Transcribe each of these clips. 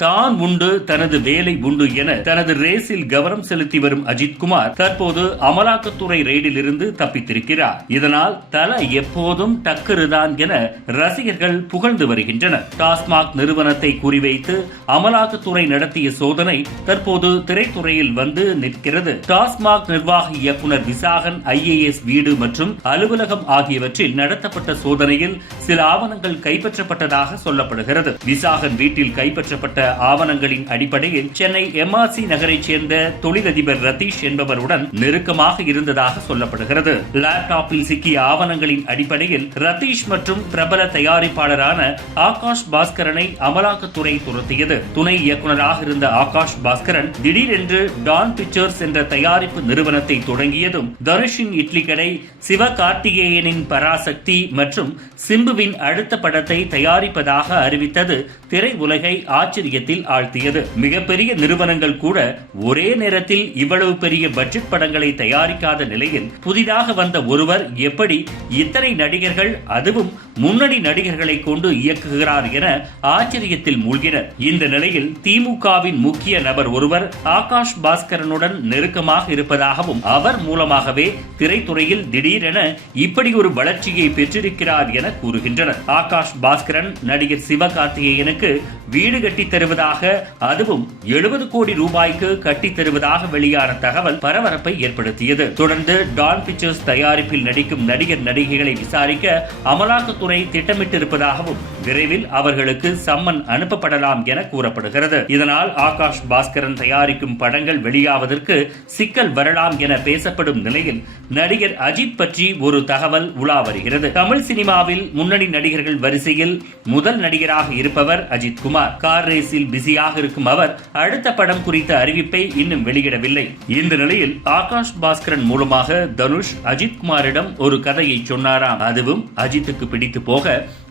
தான் உண்டு தனது வேலை உண்டு என தனது ரேஸில் கவனம் செலுத்தி வரும் அஜித்குமார் தற்போது அமலாக்கத்துறை ரெய்டில் இருந்து தப்பித்திருக்கிறார். இதனால் தல எப்போதும் டக்கருதான் என ரசிகர்கள் புகழ்ந்து வருகின்றனர். டாஸ்மாக் நிறுவனத்தை குறிவைத்து அமலாக்கத்துறை நடத்திய சோதனை தற்போது திரைத்துறையில் வந்து நிற்கிறது. டாஸ்மாக் நிர்வாக இயக்குனர் விசாகன் IAS வீடு மற்றும் அலுவலகம் ஆகியவற்றில் நடத்தப்பட்ட சோதனையில் சில ஆவணங்கள் கைப்பற்றப்பட்டதாக சொல்லப்படுகிறது. விசாகன் வீட்டில் கைப்பற்றப்பட்ட ஆவணங்களின் அடிப்படையில் சென்னை MRC நகரைச் சேர்ந்த தொழிலதிபர் ரதீஷ் என்பவருடன் நெருக்கமாக இருந்ததாக சொல்லப்படுகிறது. லேப்டாப்பில் சிக்கிய ஆவணங்களின் அடிப்படையில் ரதீஷ் மற்றும் பிரபல தயாரிப்பாளரான ஆகாஷ் பாஸ்கரனை அமலாக்கத்துறை துரத்தியது. துணை இயக்குநராக இருந்த ஆகாஷ் பாஸ்கரன் திடீரென்று டான் பிக்சர்ஸ் என்ற தயாரிப்பு நிறுவனத்தை தொடங்கியதும் தனுஷின் இட்லி கடை, சிவகார்த்திகேயனின் பராசக்தி மற்றும் சிம்புவின் அடுத்த படத்தை தயாரிப்பதாக அறிவித்தது திரை உலகை ஆச்சரிய ஆழ்த்தியது. மிகப்பெரிய நிறுவனங்கள் கூட ஒரே நேரத்தில் இவ்வளவு பெரிய பட்ஜெட் படங்களை தயாரிக்காத நிலையில் புதிதாக வந்த ஒருவர் எப்படி இத்தனை நடிகர்கள், அதுவும் முன்னணி நடிகர்களை கொண்டு இயக்குகிறார் என ஆச்சரியத்தில் மூழ்கினர். இந்த நிலையில் திமுகவின் முக்கிய நபர் ஒருவர் ஆகாஷ் பாஸ்கரனுடன் நெருக்கமாக இருப்பதாகவும் அவர் மூலமாகவே திரைத்துறையில் திடீரென இப்படி ஒரு வளர்ச்சியை பெற்றிருக்கிறார் என கூறுகின்றனர். ஆகாஷ் பாஸ்கரன் நடிகர் சிவகார்த்திகேயனுக்கு வீடு கட்டி தருவதாக, அதுவும் 70 கோடி ரூபாய்க்கு கட்டி தருவதாக வெளியான தகவல் பரபரப்பை ஏற்படுத்தியது. தொடர்ந்து டான் பிக்சர்ஸ் தயாரிப்பில் நடிக்கும் நடிகர் நடிகைகளை விசாரிக்க அமலாக்கத்துறை திட்டமிட்டிருப்பதாகவும் விரைவில் அவர்களுக்கு சம்மன் அனுப்பப்படலாம் என கூறப்படுகிறது. இதனால் ஆகாஷ் பாஸ்கரன் தயாரிக்கும் படங்கள் வெளியாவதற்கு சிக்கல் வரலாம் என பேசப்படும் நிலையில் நடிகர் அஜித் பற்றி ஒரு தகவல் உலா வருகிறது. தமிழ் சினிமாவில் முன்னணி நடிகர்கள் வரிசையில் முதல் நடிகராக இருப்பவர் அஜித் குமார். கார் ரேஸில் பிஸியாக இருக்கும் அவர் அடுத்த படம் குறித்த அறிவிப்பை இன்னும் வெளியிடவில்லை. இந்த நிலையில் ஆகாஷ் பாஸ்கரன் மூலமாக தனுஷ் அஜித் குமாரிடம் ஒரு கதையை சொன்னாராம். அதுவும் அஜித்துக்கு பிடித்து போக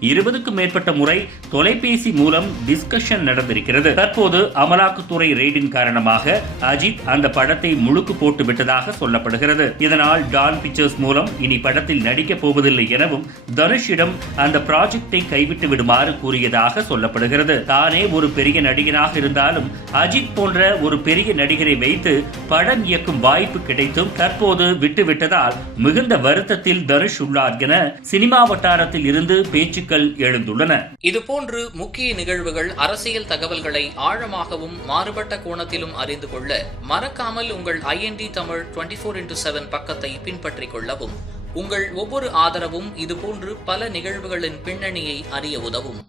20க்கும் மேற்பட்ட முறை தொலைபேசி மூலம் டிஸ்கஷன் நடந்திருக்கிறது. தற்போது அமலாக்கத்துறை ரெய்டின் காரணமாக அஜித் அந்த படத்தை முழுக்கு போட்டு விட்டதாக சொல்லப்படுகிறது. இதனால் டான் பிக்சர்ஸ் மூலம் இனி படத்தில் நடிக்கப் போவதில்லை எனவும் தனுஷிடம் அந்த ப்ராஜெக்டை கைவிட்டு விடுமாறு கூறியதாக சொல்லப்படுகிறது. தானே ஒரு பெரிய நடிகனாக இருந்தாலும் அஜித் போன்ற ஒரு பெரிய நடிகரை வைத்து படம் இயக்கும் வாய்ப்பு கிடைத்தும் தற்போது விட்டுவிட்டதால் மிகுந்த வருத்தத்தில் தனுஷ் உள்ளார் என சினிமா வட்டாரத்தில் இருந்து பேச்சுக்கள் எழுந்துள்ளன. இதுபோன்று முக்கிய நிகழ்வுகள், அரசியல் தகவல்களை ஆழமாகவும் மாறுபட்ட கோணத்திலும் அறிந்து கொள்ள மறக்காமல் உங்கள் IND தமிழ் 24/7 பக்கத்தை பின்பற்றிக் கொள்ளவும். உங்கள் ஒவ்வொரு ஆதரவும் இதுபோன்று பல நிகழ்வுகளின் பின்னணியை அறிய உதவும்.